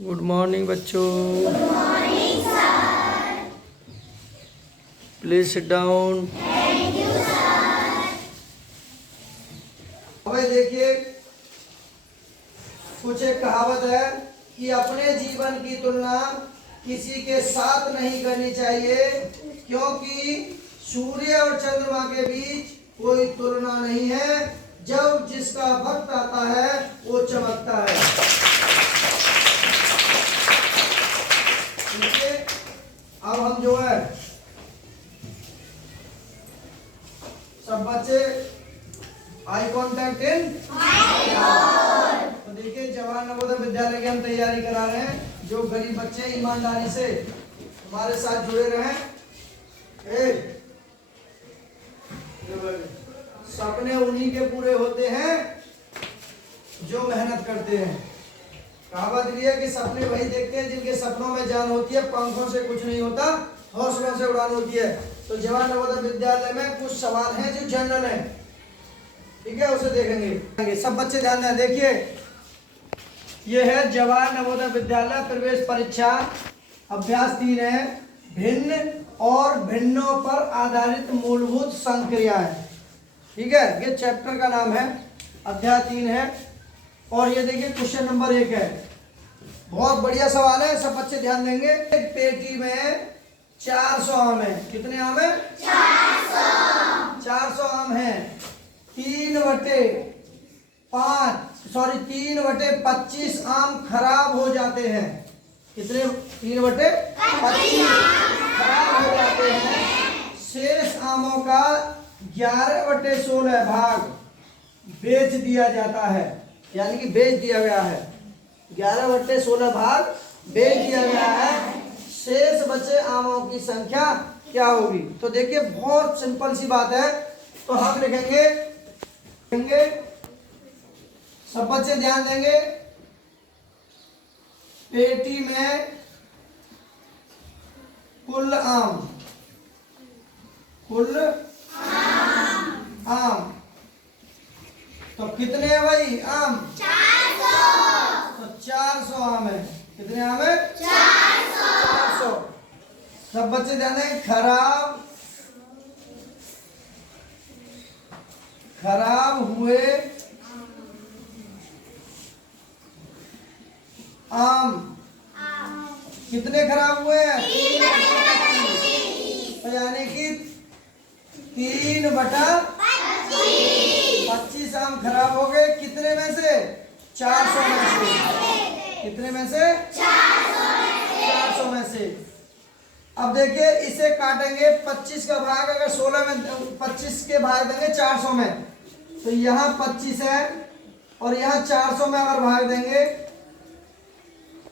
Good morning बच्चों। Please sit down. हमें देखिए, कुछ एक कहावत है कि अपने जीवन की तुलना किसी के साथ नहीं करनी चाहिए, क्योंकि सूर्य और चंद्रमा के बीच कोई तुलना नहीं है। जब जिसका वक्त आता है वो चमकता है। देखिए, अब हम जो है सब बच्चे आई कांटेक्ट इन। तो देखिए, जवाहर नवोदय विद्यालय की हम तैयारी करा रहे हैं। जो गरीब बच्चे ईमानदारी से हमारे साथ जुड़े रहे, सपने उन्हीं के पूरे होते हैं जो मेहनत करते हैं। कहावत भी है कि सपने वही देखते हैं जिनके सपनों में जान होती है। पंखों से कुछ नहीं होता, हौसलों से उड़ान होती है। तो जवाहर नवोदय विद्यालय में कुछ सवाल हैं जो जनरल हैं, ठीक है, उसे देखेंगे। सब बच्चे ध्यान दें। देखिए, ये है जवाहर नवोदय विद्यालय प्रवेश परीक्षा अभ्यास 3 है। भिन्न और भिन्नों पर आधारित मूलभूत संक्रियाएं, ठीक है, ये चैप्टर का नाम है, अध्याय 3 है। और ये देखिए क्वेश्चन नंबर 1 है। बहुत बढ़िया सवाल है, सब बच्चे ध्यान देंगे। एक पेटी में 400 आम है। कितने आम है? 400 आम है। 3/25 आम खराब हो जाते हैं। कितने? 3/25 खराब हो जाते हैं। शेष आमों का 11/16 भाग बेच दिया जाता है, यानी कि बेच दिया गया है। 11/16 भाग बेच दिया गया है। शेष बचे आमों की संख्या क्या होगी? तो देखिए, बहुत सिंपल सी बात है। तो हम लिखेंगे, सब बच्चे ध्यान देंगे। पेटी में कुल आम, तो कितने हैं भाई आम? 400। तो 400 आम है। कितने आम है? 400। सब बच्चे ध्यान दें। खराब हुए आम कितने खराब हुए हैं? 3/25। यानी कि 3/25 आम खराब हो गए। कितने में से? 400 में से। कितने में से? 400 में से। अब देखिए, इसे काटेंगे। 25 का भाग अगर 16 में, 25 के भाग देंगे 400 में, तो यहाँ 25 है और यहाँ 400 में अगर भाग देंगे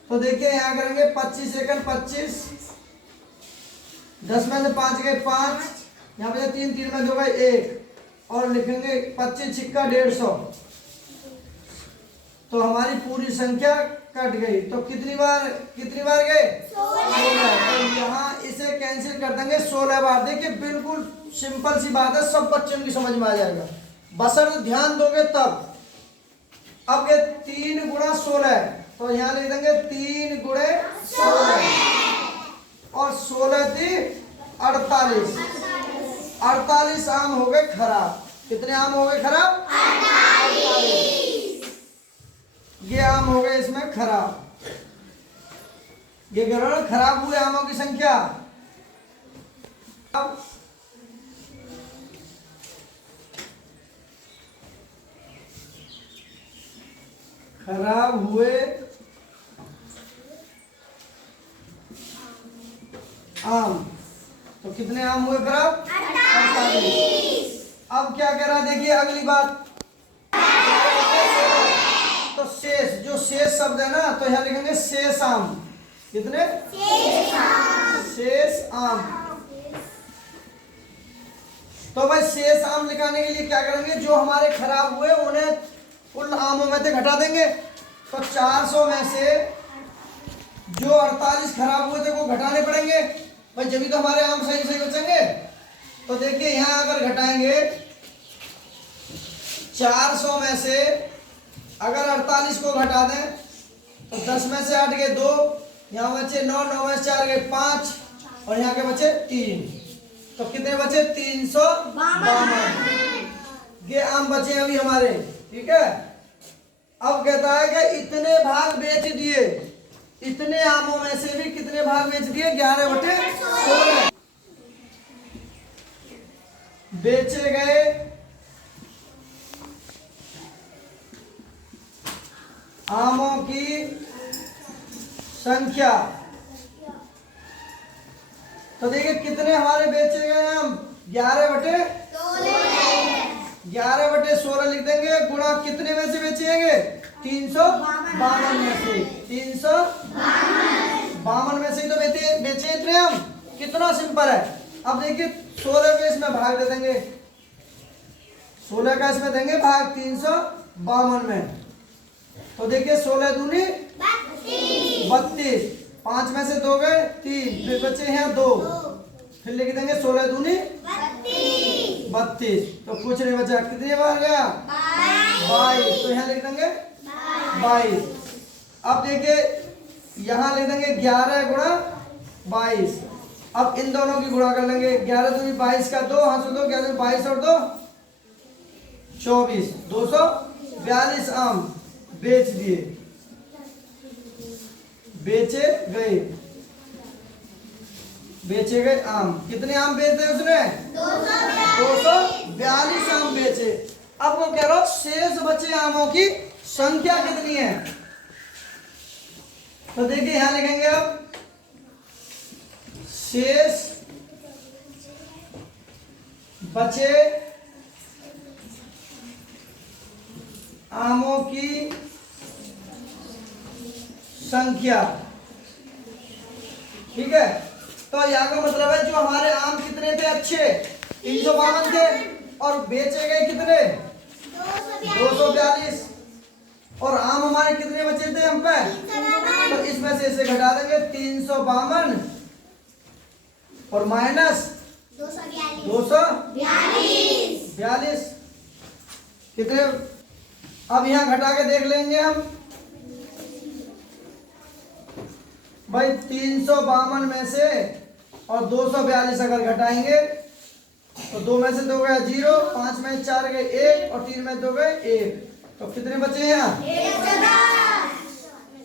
तो देखिए, यहाँ करेंगे 25 एकड़ 25, 10 में से 5 गए 5, यहाँ पे 3 में 2 गए 1, और लिखेंगे 25 छिक्का 150। तो हमारी पूरी संख्या कट गई। तो कितनी बार गए? 16। तो यहाँ इसे कैंसिल कर देंगे 16 बार। देखिए, बिल्कुल सिंपल सी बात है, सब बच्चों की समझ में आ जाएगा, बशर्ते ध्यान दोगे तब। अब ये 3 गुणा 16, तो यहाँ लिख देंगे 3 गुणे 16, और 16 थी 48। 48 आम हो गए खराब। कितने आम हो गए खराब? 48। ये आम हो गए इसमें खराब। ये खराब हुए आमों की संख्या। अब खराब हुए आम, तो कितने आम हुए खराब? 48। अब क्या कह रहा है? देखिए अगली बात। तो शेष, जो शेष शब्द है ना, तो यहाँ लिखेंगे शेष आम। कितने? शेष आम। तो भाई, शेष आम लिखाने के लिए क्या करेंगे? जो हमारे खराब हुए उन्हें कुल आमों में से घटा देंगे। तो 400 में से जो 48 खराब हुए थे वो घटाने पड़ेंगे भाई, जब तो हमारे आम सही सही बचेंगे। तो देखिए, यहाँ अगर घटाएंगे 400 में से अगर 48 को घटा दें तो 10 में से 8 गए 2, यहाँ बचे 9, 9 में से 4 गए 5 और यहाँ के बचे 3। तो कितने बचे? 352 ये आम बचे अभी हमारे। ठीक है, अब कहता है कि इतने भाग बेच दिए, इतने आमों में से भी कितने भाग बेच दिए? 11/16 बेचे गए आमों की संख्या। तो देखिए कितने हमारे बेचे गए आम? 11/16 लिख देंगे, गुणा कितने में से बेचेंगे? 352 में से। 352 में से ही तो बेचे इतने हम। कितना सिंपल है। अब देखिए 16 को इसमें भाग दे देंगे, 16 का इसमें देंगे भाग 352 में। तो देखिए 16 दूनी 32, 5 में से 2 गए 3, फिर बचे हैं 2, फिर लिख देंगे 16 दूनी 32। तो कुछ नहीं बचा, कितनी बार गया? 22, तो यहाँ लिख देंगे 22। अब देखिए यहाँ लिख देंगे 11 गुणा 22। अब इन दोनों की गुणा कर लेंगे, 11 दूनी 22 का 2, हाँ सुनो 11 22 और 2 24, 242 आम बेच दिए, बेचे गए आम। कितने आम बेचे उसने? 242 आम बेचे। अब वो कह रहा शेष बचे आमों की संख्या कितनी है? तो देखिए यहां लिखेंगे अब शेष बचे आमों की संख्या। ठीक है, तो यहाँ का मतलब है जो हमारे आम कितने थे? अच्छे 352 थे और बेचे गए कितने? 242। और आम हमारे कितने बचे थे हम पे? तो इसमें से इसे घटा देंगे 352 और माइनस 242 कितने? अब यहाँ घटा के देख लेंगे हम भाई। 352 में से और 242 अगर घटाएंगे तो 2 में से 2 गया 0, 5 में 4 गए 1 और 3 में 2 गए 1। तो कितने बचे यहाँ?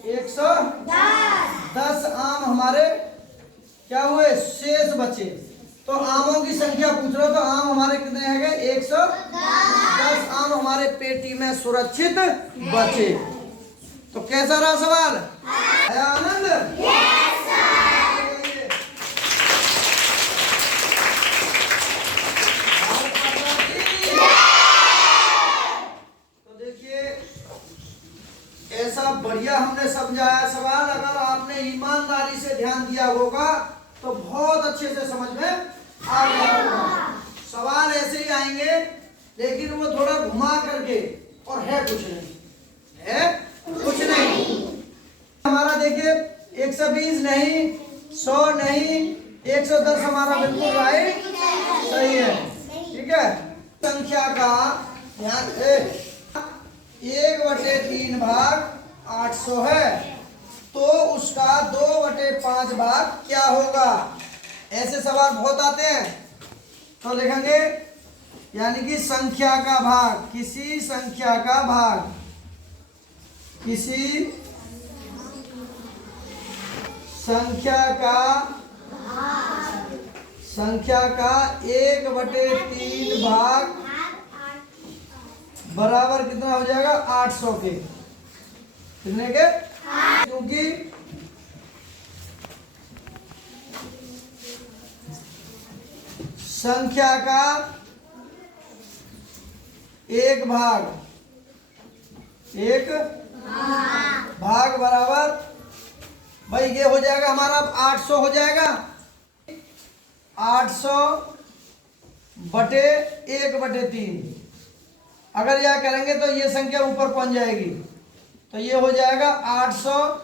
110 आम हमारे क्या हुए? शेष बचे। तो आमों की संख्या पूछ रहे हो, तो आम हमारे कितने हैं? 110 आम हमारे पेटी में सुरक्षित बचे। तो कैसा रहा सवाल? आया आनंद? तो देखिए ऐसा बढ़िया हमने समझाया सवाल। अगर आपने ईमानदारी से ध्यान दिया होगा तो बहुत अच्छे से समझ में आ गया होगा। सवाल ऐसे ही आएंगे लेकिन वो थोड़ा घुमा करके, और है कुछ नहीं। हमारा देखिए 120 नहीं, 100 नहीं, 110 हमारा बिल्कुल राइट सही है। ठीक है, संख्या का ध्यान 1/3 भाग 800 है, तो उसका 2/5 भाग क्या होगा? ऐसे सवाल बहुत आते हैं। तो लिखेंगे यानी कि संख्या का भाग, किसी संख्या का भाग, किसी संख्या का 1/3 भाग बराबर कितना हो जाएगा? 800 के। कितने के? क्योंकि संख्या का 1 भाग बराबर भाई ये हो जाएगा हमारा 800 हो जाएगा। 800/1/3 अगर यह करेंगे तो ये संख्या ऊपर पहुंच जाएगी। तो ये हो जाएगा 800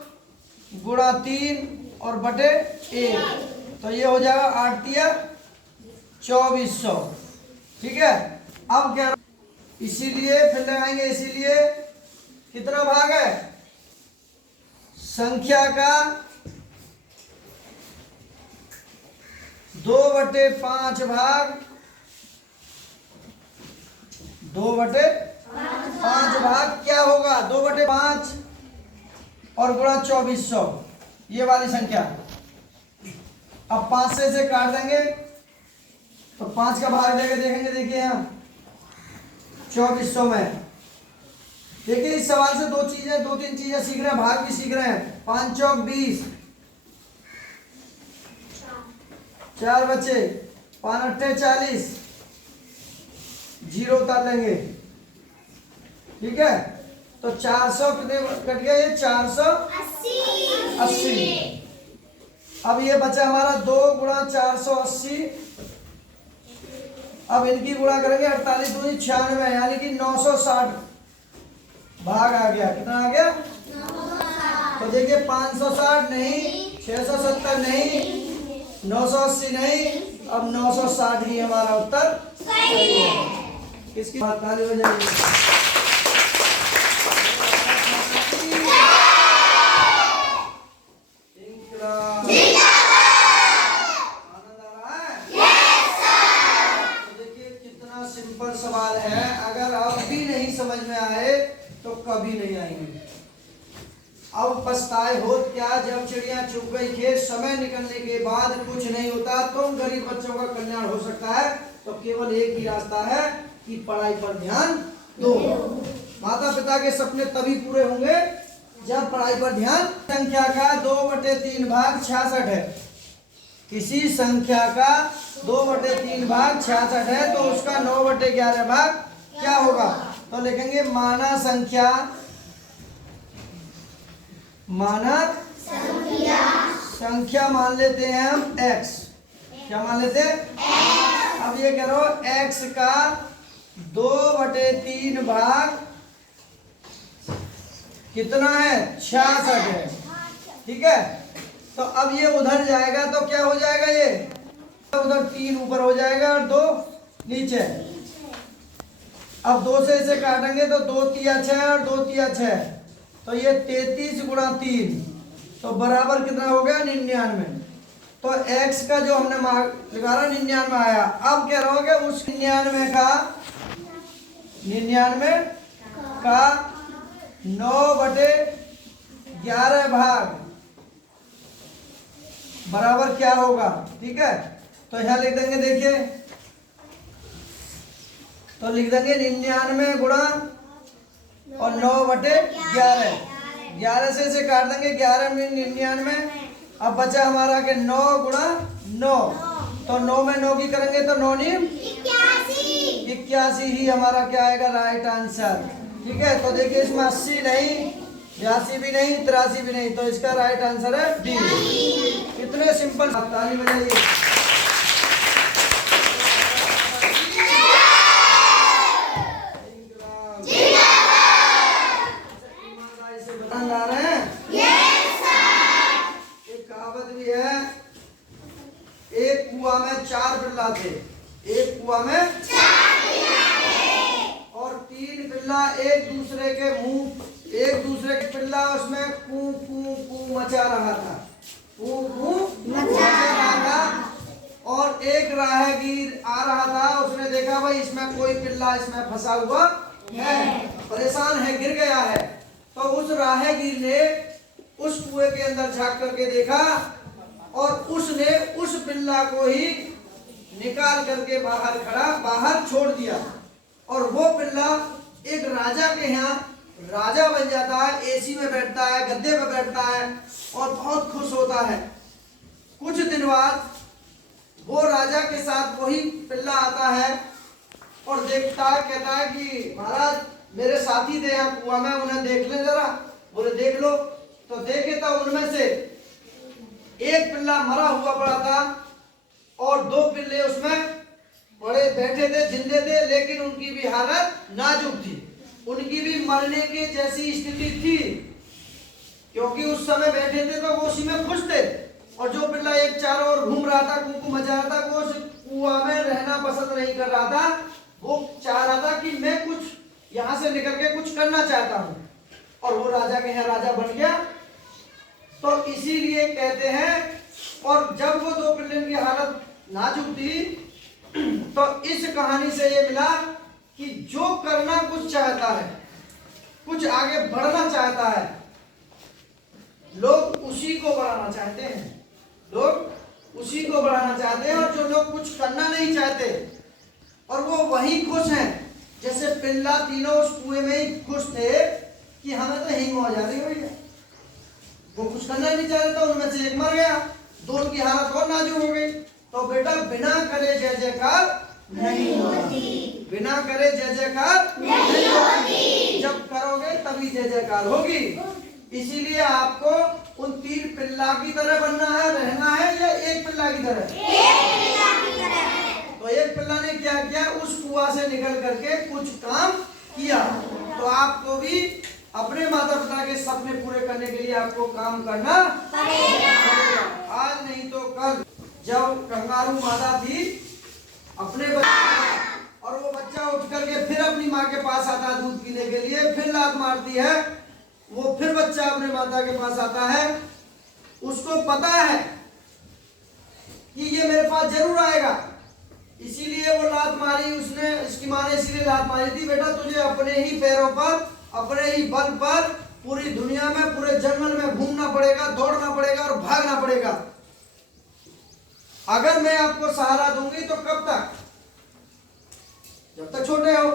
गुणा 3 और बटे 1। तो ये हो जाएगा 8 × 2400। ठीक है, अब क्या? इसीलिए फिर लगाएंगे, इसीलिए कितना भाग है? संख्या का 2/5 भाग, 2/5 भाग क्या होगा? 2/5 और गुणा 2400, ये वाली संख्या। अब 5 से इसे काट देंगे तो 5 का भाग देके देखेंगे। देखिए यहाँ 2400 में, देखिए इस सवाल से दो तीन चीजें सीख रहे हैं, भाग भी सीख रहे हैं। 5 चौक 20, 4 बचे, 5 अट्ठे 40, जीरो उतार लेंगे। ठीक है, तो 400 कितने कट गया? ये 480। अब ये बचा हमारा 2 गुणा 480। अब इनकी गुणा करेंगे, 48 दूनी 96, यानी कि 960 भाग आ गया। कितना आ गया? 960। तो देखिए 560 नहीं, 670 नहीं, 980 नहीं, अब 960 ही हमारा उत्तर सही है। किसकी बात? ताली बजाइए। आनंद आ रहा है? तो देखिए कितना सिंपल सवाल है, अगर अब भी नहीं समझ में आए तो कभी नहीं आएंगे। अब पछताए होत क्या, जब चिड़िया चुग गई खेत, समय निकलने के बाद कुछ नहीं होता। तुम गरीब बच्चों का कल्याण हो सकता है तो केवल एक ही रास्ता है कि पढ़ाई पर ध्यान दो। माता पिता के सपने तभी पूरे होंगे जब पढ़ाई पर ध्यान। संख्या का 2/3 भाग 66 है। किसी संख्या का 2/3 भाग 66 है तो उसका 9/11 भाग क्या होगा? तो लिखेंगे माना संख्या, मानक संख्या मान लेते हैं हम x। क्या मान लेते हैं? अब ये कह रहा x का 2/3 भाग कितना है? 66 है। ठीक है, तो अब ये उधर जाएगा तो क्या हो जाएगा? ये उधर 3 ऊपर हो जाएगा और 2 नीचे। अब 2 से इसे काटेंगे तो 2 तिया 6 और 2 तिया 6, तो ये 33 गुणा 3, तो बराबर कितना हो गया? 99। तो x का जो हमने निकाला 99 आया। अब कह रहा हूं कि उस 99 का 9/11 भाग बराबर क्या होगा? ठीक है, तो यहां लिख देंगे। देखिए तो लिख देंगे 99 गुणा और 9/11, 11 से इसे काट देंगे, 11 में 99। अब बचा हमारा के 9 गुणा 9, तो 9 में 9 की करेंगे तो 9 नी 81 ही हमारा क्या आएगा? Right answer. ठीक है, तो देखिए इसमें 80 नहीं, 82 भी नहीं, 83 भी नहीं, तो इसका राइट आंसर है डी। कितने सिंपल। ताली बजाइए। थे, एक कुआं में 4 बिल्ला थे और 3 बिल्ला एक दूसरे के पिल्ला उसमें कू कू कू मचा रहा था, कू कू मचा रहा था। और एक राहगीर आ रहा था, उसने देखा भाई इसमें कोई पिल्ला इसमें फंसा हुआ है, परेशान है, गिर गया है। तो उस राहगीर ने उस कुएं के अंदर झांक करके देखा और उसने उस पिल्ला को ही निकाल करके बाहर छोड़ दिया। और वो पिल्ला एक राजा के यहाँ राजा बन जाता है, एसी में बैठता है, गद्दे पे बैठता है और बहुत खुश होता है। कुछ दिन बाद वो राजा के साथ वही पिल्ला आता है और देखता है, कहता है कि महाराज मेरे साथी थे यहाँ कुआं में, उन्हें देख ले जरा। बोले देख लो। तो देखे तो उनमें से एक पिल्ला मरा हुआ पड़ा था और 2 पिल्ले उसमें बड़े बैठे थे, जिंदे थे, लेकिन उनकी भी हालत नाजुक थी, उनकी भी मरने के जैसी स्थिति थी, क्योंकि उस समय बैठे थे तो वो उसी में खुश थे। और जो पिल्ला एक चारों ओर घूम रहा था, कुकू मचा रहा था, वो उस कुआं में रहना पसंद नहीं कर रहा था। वो चाह रहा था कि मैं कुछ यहाँ से निकल के कुछ करना चाहता हूँ। और वो राजा के यहाँ राजा बन गया तो इसीलिए कहते हैं। और जब वो दो पिल्लन की हालत नाजुक थी तो इस कहानी से ये मिला कि जो करना कुछ चाहता है, कुछ आगे बढ़ना चाहता है, लोग उसी को बढ़ाना चाहते हैं, लोग उसी को बढ़ाना चाहते हैं। और जो लोग कुछ करना नहीं चाहते और वो वही खुश हैं, जैसे पिल्ला तीनों उस कुएं में ही खुश थे कि हमें तो हिंग हो जा रही भैया, वो कुछ करना नहीं चाहते तो उनमें से एक मर गया, दो उनकी हालत और नाजुक हो गई। तो बेटा बिना करे जय जयकार नहीं होती, बिना करे जय जयकार नहीं होती, जब करोगे तभी जय जयकार होगी। इसीलिए आपको उन तीन पिल्ला की तरह बनना है, रहना है, या एक पिल्ला की तरह? तो एक पिल्ला ने क्या किया, उस कुआं से निकल करके कुछ काम किया। तो आपको भी अपने माता पिता के सपने पूरे करने के लिए आपको काम करना पड़ेगा। आज नहीं तो कल। जब कंगारू मादा थी अपने और वो बच्चा उठ करके फिर अपनी माँ के पास आता है दूध पीने के लिए, फिर लात मारती है, वो फिर बच्चा अपने माता के पास आता है, उसको पता है कि ये मेरे पास जरूर आएगा, इसीलिए वो लात मारी उसने, इसकी माँ ने इसीलिए लात मारी थी, बेटा तुझे अपने ही पैरों पर, अपने ही बल पर पूरी दुनिया में, पूरे जंगल में घूमना पड़ेगा, दौड़ना पड़ेगा और भागना पड़ेगा। अगर मैं आपको सहारा दूंगी तो कब तक? जब तक छोटे हो,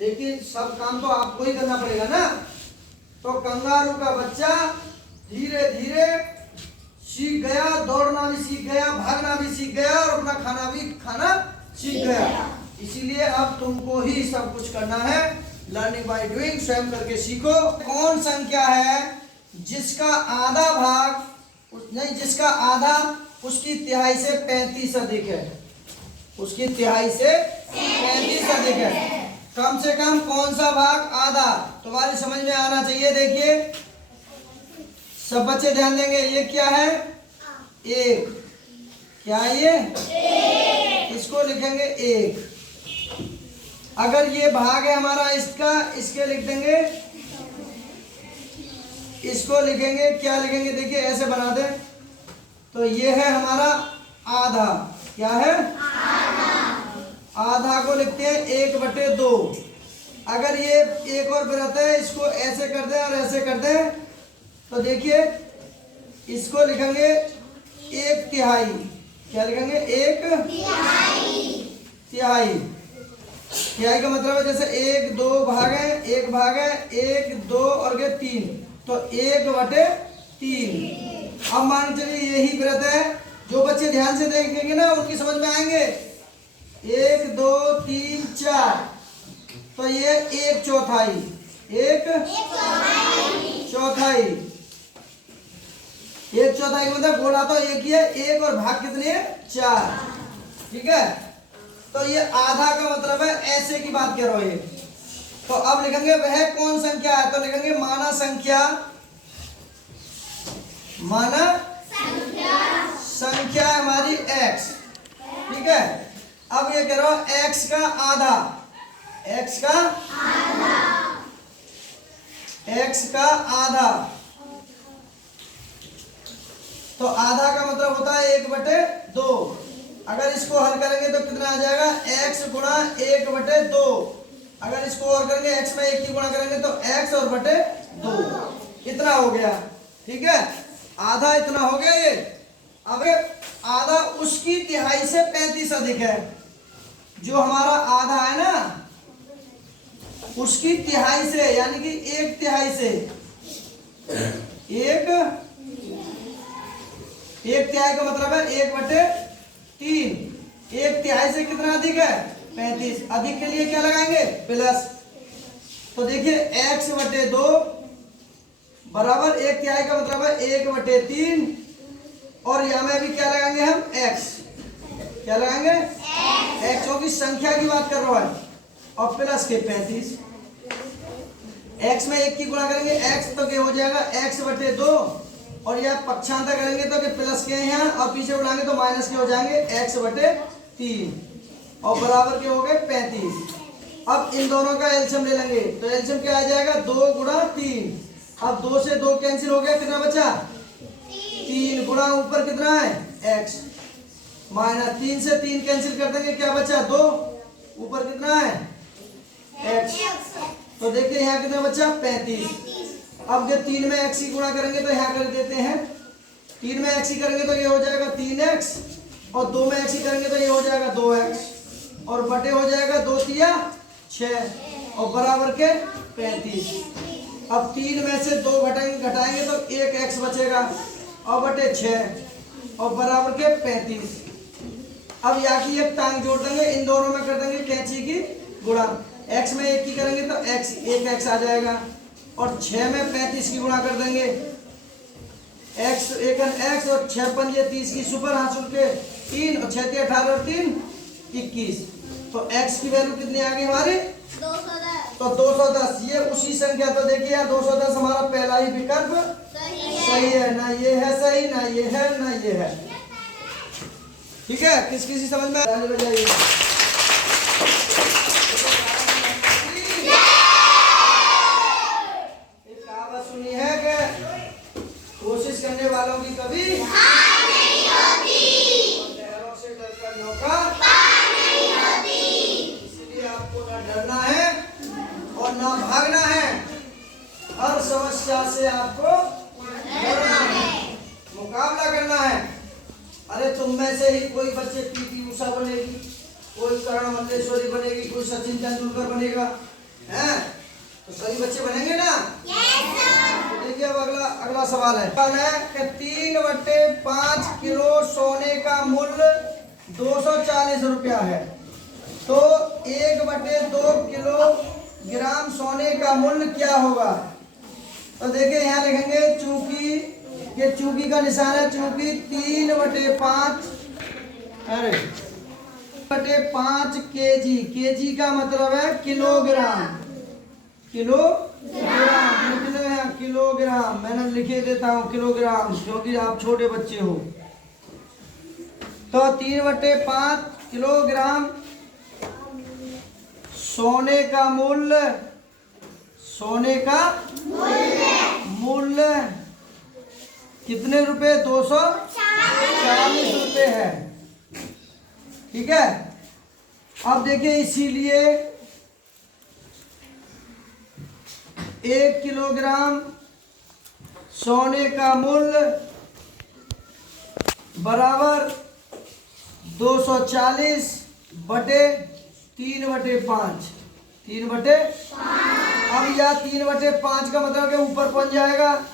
लेकिन सब काम तो आपको ही करना पड़ेगा ना। तो कंगारू का बच्चा धीरे धीरे सीख गया, दौड़ना भी सीख गया, भागना भी सीख गया और अपना खाना भी खाना सीख गया। इसीलिए अब तुमको ही सब कुछ करना है, लर्निंग बाय डूइंग, स्वयं करके सीखो। कौन संख्या है जिसका आधा भाग नहीं, जिसका आधा उसकी तिहाई से 35 अधिक है, उसकी तिहाई से 35 अधिक है। कम से कम कौन सा भाग? आधा। तुम्हारी समझ में आना चाहिए। देखिए सब बच्चे ध्यान देंगे, ये क्या है? एक। क्या है ये? इसको लिखेंगे एक। अगर ये भाग है हमारा इसका, इसके लिख देंगे, इसको लिखेंगे, क्या लिखेंगे? देखिए ऐसे बना दे, तो ये है हमारा आधा। क्या है? आधा को लिखते हैं 1/2। अगर ये एक और वृत्त है, इसको ऐसे कर दें और ऐसे कर दें, तो देखिए इसको लिखेंगे 1/3। क्या लिखेंगे? 1/3। तिहाई का मतलब है जैसे 1 2 भाग है, 1 भाग है, 1 2 और 3, तो 1/3। अब मान चलिए यही व्रत है, जो बच्चे ध्यान से देखेंगे ना उनकी समझ में आएंगे। 1 2 3 4, तो ये 1/4। 1/4। 1/4 का मतलब बोला तो एक ही है, एक और भाग कितने हैं? 4। ठीक है, तो ये आधा का मतलब है ऐसे की बात कर रहे हो। तो अब लिखेंगे वह कौन संख्या है, तो लिखेंगे माना संख्या। माना संख्या है हमारी x। ठीक है, अब ये कह रहा हूं x का आधा, x का आधा। तो आधा का मतलब होता है 1/2। अगर इसको हल करेंगे तो कितना आ जाएगा? x गुणा 1/2। अगर इसको और करेंगे, x में 1 की गुणा करेंगे तो x और बटे 2, इतना हो गया। ठीक है, आधा इतना हो गया ये। अब आधा उसकी तिहाई से 35 अधिक है। जो हमारा आधा है ना, उसकी तिहाई से, यानी कि 1/3 से, एक तिहाई का मतलब है 1/3। 1/3 से कितना अधिक है? 35। अधिक के लिए क्या लगाएंगे? प्लस। तो देखिए x/2 बराबर 1/3 का मतलब है 1/3, और यहां में भी क्या लगाएंगे हम? x। क्या लगाएंगे? x, क्योंकि संख्या की बात कर रहा है, और प्लस के 35। x में 1 की गुणा करेंगे, x तो क्या हो जाएगा? x/2, और यह पक्षांतर करेंगे तो कि प्लस के यहाँ, और पीछे उड़ाएंगे तो माइनस के हो जाएंगे, x/3, और बराबर के हो गए 35। अब इन दोनों का एलसीएम ले लेंगे, तो एलसीएम क्या आ जाएगा? 2 × 3। अब 2 से 2 कैंसिल हो गया, कितना बचा? गुणा ऊपर कितना है x माइनस 3 से 3 कैंसिल कर देंगे, क्या बचा 2, ऊपर कितना है x। तो देखिए यहाँ कितना बचा 35। अब जब 3 में x ही गुणा करेंगे तो यहाँ कर देते हैं, 3 में x ही करेंगे तो ये हो जाएगा 3x, और 2 में x ही करेंगे तो ये हो जाएगा 2x, और बटे हो जाएगा 2 तिया 6 और बराबर के 35। अब 3 में से 2 घटाएंगे तो 1x बचेगा और बटे 6 और बराबर के 35। अब यहाँ की एक टांग जोड़ देंगे, इन दोनों में कर देंगे कैंची की गुणा, x में 1 की करेंगे तो x 1x आ जाएगा, और 6 में 35 की गुणा कर देंगे, x 1x और 6 पंजे 30 की सुपर हासिल के 3 और 6 18 और 3 21। तो x की वैल्यू कितनी आ गई हमारी 210। तो 210। ये उसी संख्या, तो देखिए यार 210 हमारा पहला ही विकल्प सही है, ना ये है सही, ना ये है, ना ये है। ठीक है, किसी समझ में ताली बजाइए। एक कहावत सुनी है कि कोशिश करने वालों की कभी हार नहीं होती, और लहरों से डरकर नौका पार नहीं होती। इसलिए आपको ना डरना है और ना भागना है, हर समस्या से आपको लड़ना है, मुकाबला करना है। अरे तुम में से ही कोई बच्चे पीटी उषा बनेगी, कोई करण मल्लेश्वरी बनेगी, कोई सचिन तेंदुलकर बनेगा, हैं? तो सही बच्चे बनेंगे ना? तो देखिए अब अगला सवाल है कि 3/5 किलो सोने का मूल्य 240 रुपया है, तो 1/2 किलोग्राम सोने का मूल्य क्या होगा? तो देखिए यहाँ लिखेंगे चूंकि, ये चूंकि का निशान है, चूंकि 3/5, अरे 3/5 केजी, केजी का मतलब है किलोग्राम, किलोग्राम कितने हैं किलोग्राम, मैंने लिखे देता हूँ किलोग्राम क्योंकि आप छोटे बच्चे हो। तो 3/5 किलोग्राम सोने का मूल्य, सोने का मूल्य कितने रुपए 240 रुपए है। ठीक है, अब देखिए इसीलिए 1 किलोग्राम सोने का मूल्य बराबर 240 बटे 3/5, 3/5। अब यह 3/5 का मतलब कि ऊपर पहुंच जाएगा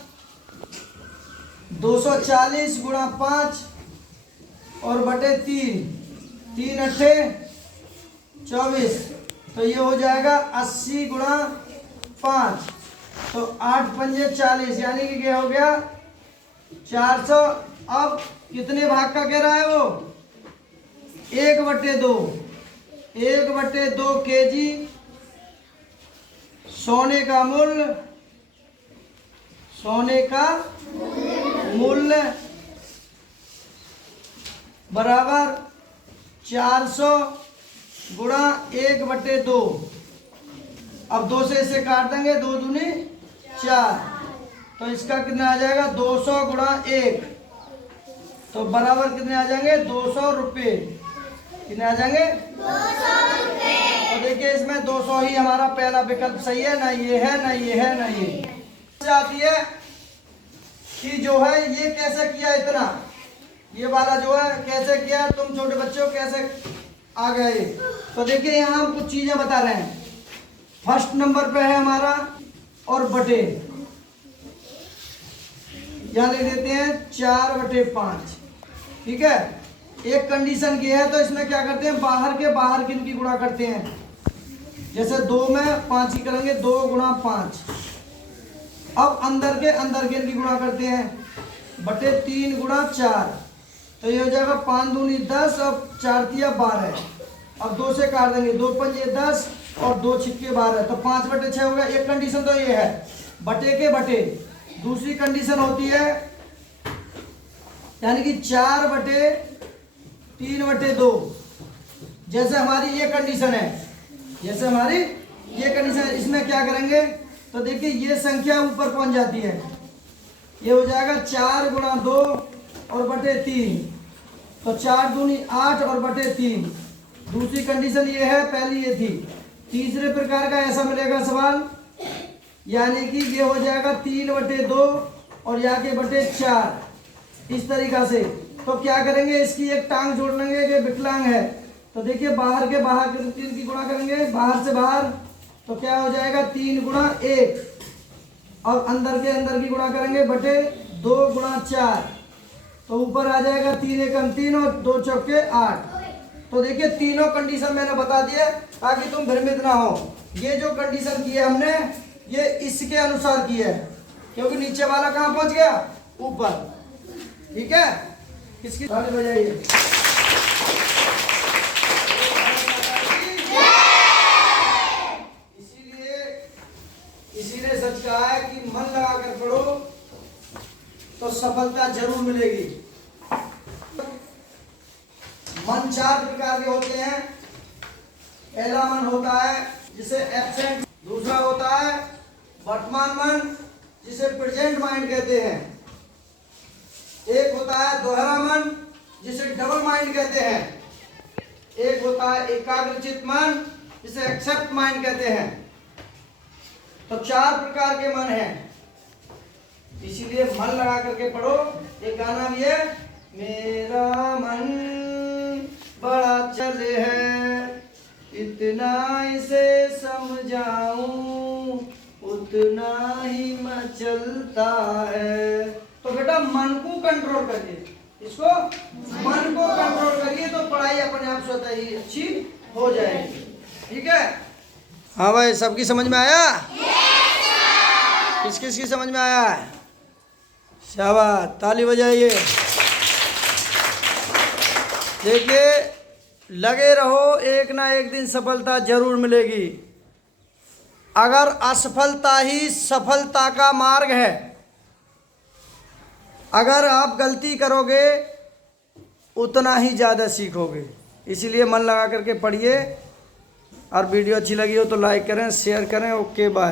240 गुणा 5 और बटे 3, 3 अट्ठे 24, तो ये हो जाएगा 80 गुणा 5, तो 8 पंजे 40, यानी कि क्या हो गया 400। अब कितने भाग का कह रहा है वो 1/2, 1/2 केजी सोने का मूल्य, सोने का मूल्य बराबर 400 गुणा 1/2। अब 2 से इसे काट देंगे, 2 दूनी 4, तो इसका कितना आ जाएगा 200 गुणा 1, तो बराबर कितने आ जाएंगे 200 रुपये। कितने आ जाएंगे 200 रुपये। तो देखिए इसमें 200 ही हमारा पहला विकल्प सही है, ना ये है, ना ये है, ना ये। आती है कि जो है ये कैसे किया, इतना ये वाला जो है कैसे किया, तुम छोटे बच्चों कैसे आ गए। तो देखिए यहाँ हम कुछ चीजें बता रहे हैं। फर्स्ट नंबर पे है हमारा और बटे, यहाँ लिख देते हैं 4/5। ठीक है, एक कंडीशन की है, तो इसमें क्या करते हैं बाहर के बाहर की इनकी गुणा करते हैं। जैसे 2 में 5 की करेंगे, 2 गुणा 5। अब अंदर के इनकी गुणा करते हैं, बटे 3 गुणा 4, तो ये हो जाएगा 5 दूनी 10 और 4 तिया 12। अब 2 से काट देंगे, 2 पंजे 10 और 2 छिक्के 12, तो 5/6 होगा। एक कंडीशन तो ये है बटे के बटे। दूसरी कंडीशन होती है यानी कि 4/3/2। जैसे हमारी ये कंडीशन है, जैसे हमारी ये कंडीशन है, इसमें क्या करेंगे तो देखिए ये संख्या ऊपर पहुंच जाती है, ये हो जाएगा 4 गुणा 2 और बटे 3, तो 4 दूनी 8 और बटे 3। दूसरी कंडीशन ये है, पहली ये थी। तीसरे प्रकार का ऐसा मिलेगा सवाल, यानी कि ये हो जाएगा 3 बटे 2 और यहाँ के बटे 4, इस तरीका से। तो क्या करेंगे, इसकी एक टांग जोड़ लेंगे, ये विकलांग है। तो देखिए बाहर के बाहर 3 की गुणा करेंगे, बाहर से बाहर, तो क्या हो जाएगा 3 गुणा 1, और अंदर के अंदर की गुणा करेंगे बटे 2 गुणा 4, तो ऊपर आ जाएगा 3 एकम 3 और 2 चौके 8। तो देखिए तीनों कंडीशन मैंने बता दिए ताकि तुम भ्रमित ना हो। ये जो कंडीशन की है हमने, ये इसके अनुसार की है, क्योंकि नीचे वाला कहाँ पहुंच गया, ऊपर। ठीक है, किसकी ताली बजाइए। इसीलिए सच कहा है कि मन लगा कर पढ़ो तो सफलता जरूर मिलेगी। मन 4 प्रकार के होते हैं। पहला मन होता है जिसे एब्सेंट, दूसरा होता है वर्तमान मन जिसे प्रेजेंट माइंड कहते हैं, एक होता है दोहरा मन जिसे डबल माइंड कहते हैं, एक होता है एकाग्रचित मन जिसे एक्सेप्ट माइंड कहते हैं। तो 4 प्रकार के मन हैं, इसीलिए मन लगा करके पढ़ो। एक गाना भी है, मेरा मन बड़ा चल है, इतना इसे समझाऊं उतना ही मचलता है। तो बेटा मन को कंट्रोल करिए, इसको मन को कंट्रोल करिए तो पढ़ाई अपने आप स्वतः ही अच्छी हो जाएगी। ठीक है, हाँ भाई, सबकी समझ में आया? किस किस की समझ में आया है? शाबाश, ताली बजाइए। देखिए, लगे रहो, एक ना एक दिन सफलता जरूर मिलेगी। अगर असफलता ही सफलता का मार्ग है, अगर आप गलती करोगे उतना ही ज़्यादा सीखोगे। इसीलिए मन लगा करके पढ़िए, और वीडियो अच्छी लगी हो तो लाइक करें, शेयर करें। Okay, bye.